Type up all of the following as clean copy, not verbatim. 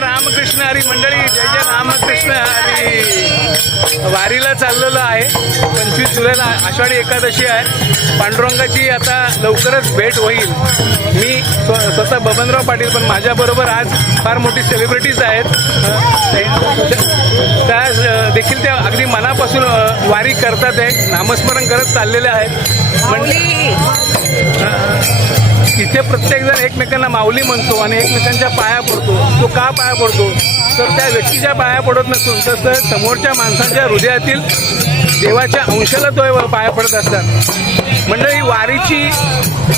रामकृष्ण हरी मंडळी, जय जय रामकृष्ण हरी. वारीला चाललेलो आहे. 25 जुलैला आषाढी एकादशी आहे. पांडुरंगाची आता लवकरच भेट होईल. मी स्वतः बबनराव पाटील, पण माझ्याबरोबर आज फार मोठी सेलिब्रिटीज आहेत. त्या देखील त्या अगदी मनापासून वारी करतात आहे, नामस्मरण करत चाललेले आहेत. इथे प्रत्येकजण एकमेकांना माऊली म्हणतो आणि एकमेकांच्या पाया पडतो. तो का पाया पडतो तर त्या व्यक्तीच्या पाया पडत नसून तर समोरच्या माणसांच्या हृदयातील देवाच्या अंशाला तो पाया पडत असतात. मंडळी, वारीची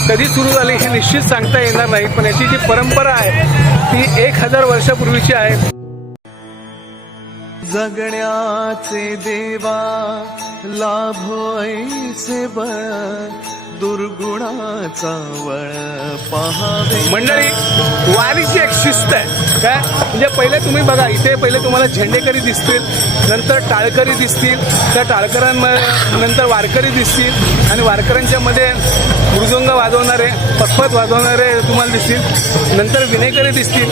कधी सुरू झाली हे निश्चित सांगता येणार नाही, पण याची जी परंपरा आहे ती 1000 वर्षापूर्वीची आहे. जगण्याचे देवा लाभो ऐसे बळ, दुर्गुणाचा वळ पहावे. मंडळी, वारीची एक शिस्त आहे काय. म्हणजे पहिले तुम्ही बघा, इथे पहिले तुम्हाला झेंडेकरी दिसतील, नंतर टाळकरी दिसतील, त्या टाळकऱ्यांनंतर वारकरी दिसतील आणि वारकऱ्यांच्या मध्ये मृदुंग वाजवणारे, पखपत वाजवणारे तुम्हाला दिसतील. नंतर विनेकरी दिसतील.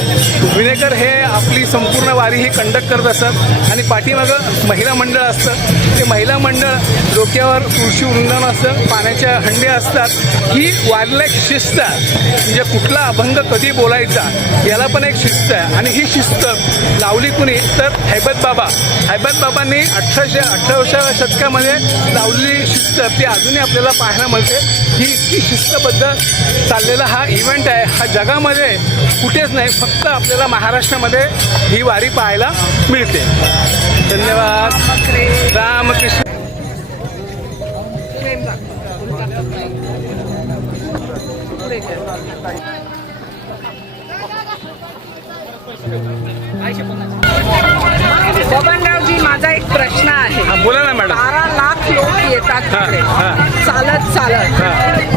विनेकर हे आपली संपूर्ण वारी ही कंडक्ट करत असतात आणि पाठीमागं महिला मंडळ असतं. ते महिला मंडळ डोक्यावर तुळशी वृंदावन असतं, पाण्याच्या हंडे असतात. ही वारीला एक शिस्त आहे. म्हणजे कुठला अभंग कधी बोलायचा याला पण एक शिस्त आहे. आणि ही शिस्त लावली कुणी तर हैबत बाबांनी 18व्या शतकामध्ये लावलेली शिस्त ती अजूनही आपल्याला पाहायला मिळते. ही इतकी शिस्तबद्ध चाललेला हा इव्हेंट आहे. हा जगामध्ये कुठेच नाही, फक्त आपल्याला महाराष्ट्रामध्ये ही वारी पाहायला मिळते. धन्यवाद. रामकृष्ण. बबनरावजी, माझा एक प्रश्न आहे. बोला ना मॅडम. 12 लाख लोक येतात तिकडे चालत,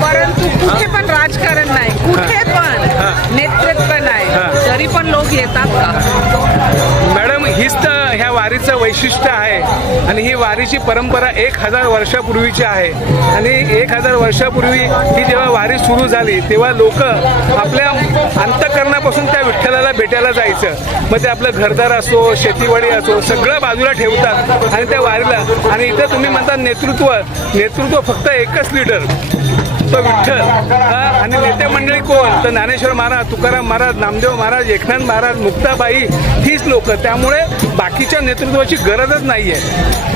परंतु कुठे पण राजकारण नाही, कुठे पण नेतृत्व नाही, तरी पण लोक येतात का? मॅडम, हीच तर ह्या वारीचं वैशिष्ट्य आहे. आणि ही वारीची परंपरा 1000 वर्षापूर्वीची आहे. आणि 1000 वर्षापूर्वी ही जेव्हा वारी सुरू झाली तेव्हा लोक आपल्या अंतःकरणापासून त्या विठ्ठलाला भेटायला जायचं. मग ते आपलं घरदार असो, शेतीवाडी असो, सगळं बाजूला ठेवतात आणि त्या वारीला. आणि इथं तुम्ही म्हणता नेतृत्व फक्त एकच लीडर, तो विठ्ठल. आणि नेते मंडळी कोण तर ज्ञानेश्वर महाराज, तुकाराम महाराज, नामदेव महाराज, एकनाथ महाराज, मुक्ताबाई, हीच लोक. त्यामुळे बाकीच्या नेतृत्वाची गरजच नाहीये.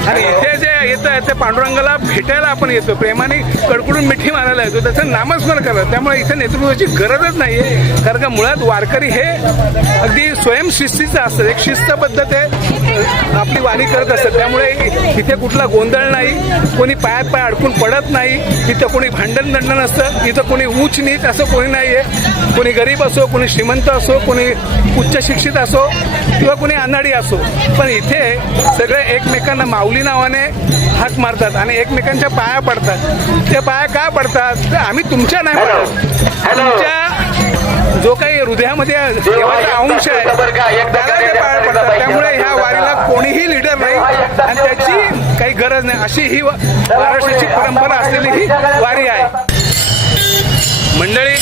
आणि इथे जे येतं ते पांडुरंगाला भेटायला आपण येतो, प्रेमाने कडकडून मिठी मारायला येतो, त्याचं नामस्मरण करत. त्यामुळे इथे नेतृत्वाची गरजच नाहीये. कारण का मुळात वारकरी हे अगदी स्वयंशिस्तीचं असतं, एक शिस्तबद्ध ते आपली वारी करत असतात. त्यामुळे इथे कुठला गोंधळ नाही, कोणी पायात पाय अडकून पडत नाही, इथं कोणी भांडण नसतं, इथं कोणी उच्च नीच असं कोणी नाहीये. कोणी गरीब असो, कोणी श्रीमंत असो, कोणी उच्च शिक्षित असो किंवा कोणी अनाडी असो, पण इथे सगळे एकमेकांना माऊली नावाने हाक मारतात आणि एकमेकांच्या पाया पडतात. ते पाया का पडतात तर आम्ही तुमच्या नाही पडत, तुमच्या जो काही हृदयामध्ये देवाचा अंश आहे त्याला ते पाया पडतात. त्यामुळे ह्या वारीला कोणीही लीडर नाही आणि त्याची काही गरज नाही, अशी ही महाराष्ट्राची परंपरा असलेली ही वारी आहे. मंडळी,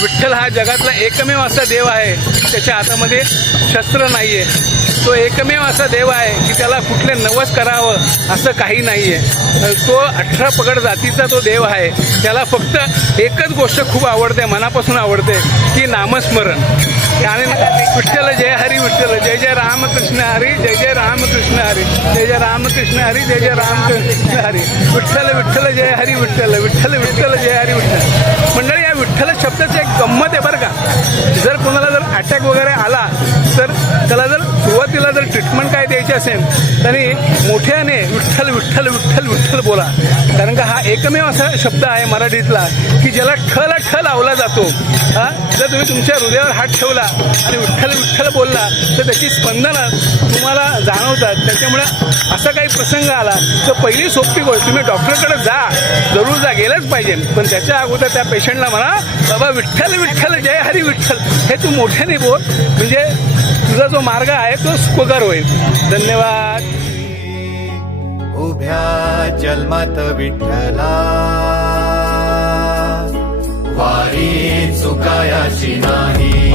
विठ्ठल हा जगातला एकमेव असा देव आहे त्याच्या हातामध्ये शस्त्र नाहीये. तो एकमेव असा देव आहे की त्याला कुठले नवस करावं असं काही नाहीये. तो 18 पगड जातीचा तो देव आहे. त्याला फक्त एकच गोष्ट खूप आवडते, मनापासून आवडते, की नामस्मरण. आणि विठ्ठल जय हरी विठ्ठल, जय जय रामकृष्ण हरी, जय जय रामकृष्ण हरी, जय जय रामकृष्ण हरी, जय जय रामकृष्ण हरी. विठ्ठल विठ्ठल जय हरी विठ्ठल, विठ्ठल विठ्ठल जय हरी विठ्ठल. मंडळी, या विठ्ठल शब्दाची एक गंमत आहे बरं का. जर कोणाला जर अटॅक वगैरे आला तर त्याला जर सुरुवातीला जर ट्रीटमेंट काय द्यायची असेल तरी मोठ्याने विठ्ठल विठ्ठल विठ्ठल विठ्ठल बोला. कारण का हा एकमेव असा शब्द आहे मराठीतला की ज्याला ठ लावला जातो. जर तुम्ही तुमच्या हृदयावर हात ठेवला आणि विठ्ठल विठ्ठल बोलला तर त्याची स्पंदनं तुम्हाला जाणवतात. त्याच्यामुळे असा काही प्रसंग आला तर पहिली सोपी गोष्ट, तुम्ही डॉक्टरकडे जा, जरूर जा, गेलंच पाहिजे. पण त्याच्या अगोदर त्या पेशंटला म्हणा, बाबा विठ्ठल विठ्ठल जय हरी विठ्ठल, हे तू मोठ्याने बोल, म्हणजे तुझा जो मार्ग आहे तो सुखकर होईल. धन्यवाद. उभ्या जन्मात विठ्ठला, वारी चुकायाची नाही.